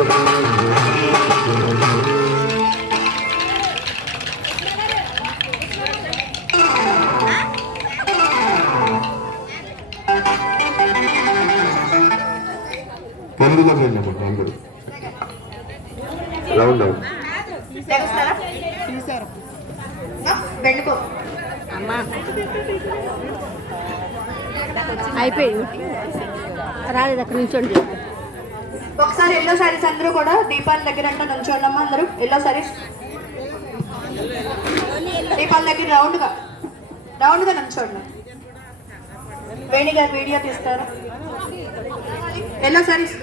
ముందుగా వెళ్ళాము అందరూ రౌండ్ అయిపోయింది రాలేదు అక్కడ నుంచోండి. ఒకసారి ఎల్లో సారీస్ అందరూ కూడా దీపాల దగ్గర అంటే నుంచోండమ్మా. అందరూ ఎల్లో సారీస్ దీపాల దగ్గర రౌండ్గా నుంచోండి. వేణి గారు వీడియో తీస్తారు. ఎల్లో సారీస్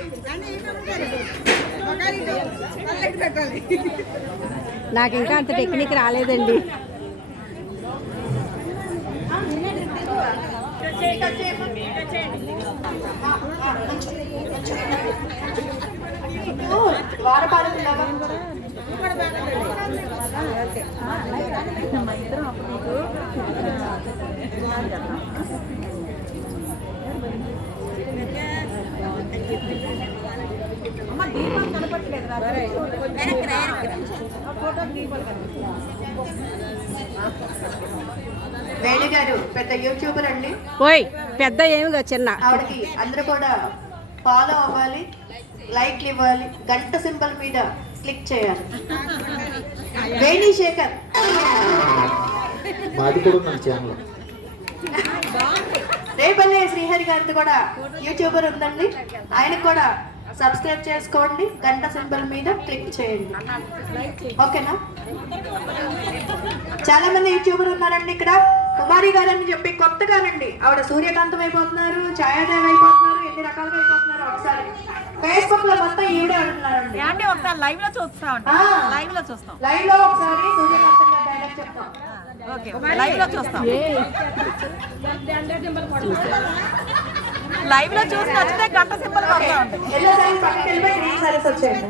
నాకు ఇంకా అంత టెక్నిక్ రాలేదండి. వేణి గారు పెద్ద యూట్యూబర్ అండి. ఓయ్ పెద్ద ఏమి చిన్న ఆవిడకి అందరూ కూడా ఫాలో అవ్వాలి, లైక్లు ఇవ్వాలి, గంట సింబల్ మీద క్లిక్ చేయాలి. వేణి శేఖర్ రేపల్లె శ్రీహరి గారిది కూడా యూట్యూబర్ ఉందండి. ఆయనకు కూడా సబ్స్క్రైబ్ చేసుకోండి, గంట సింబల్ మీద క్లిక్ చేయండి. ఓకేనా? చాలా మంది యూట్యూబర్ ఉన్నారండి ఇక్కడ. కుమారి గారు అని చెప్పి కొత్తగానండి ఆవిడ సూర్యకాంతం అయిపోతున్నారు, ఛాయాదేవి అయిపోతున్నారు, ఎన్ని రకాలుగా అయిపోతున్నారు. ఒకసారి ఫేస్బుక్ లో మొత్తం ఈవిడే అంటున్నారండి. లైవ్ లో చూస్తాం. లైవ్ లో ఒకసారి సూర్యకాంతం గారు డైలాగ్ చెప్తాం. లైవ్ లో చూస్తాం. లైవ్ లో చూసి నచ్చితే గంట సింబల్ ఎల్లో సారీస్ పక్కకి వెళ్ళిపోయి గ్రీన్ సారీస్ వచ్చేయండి.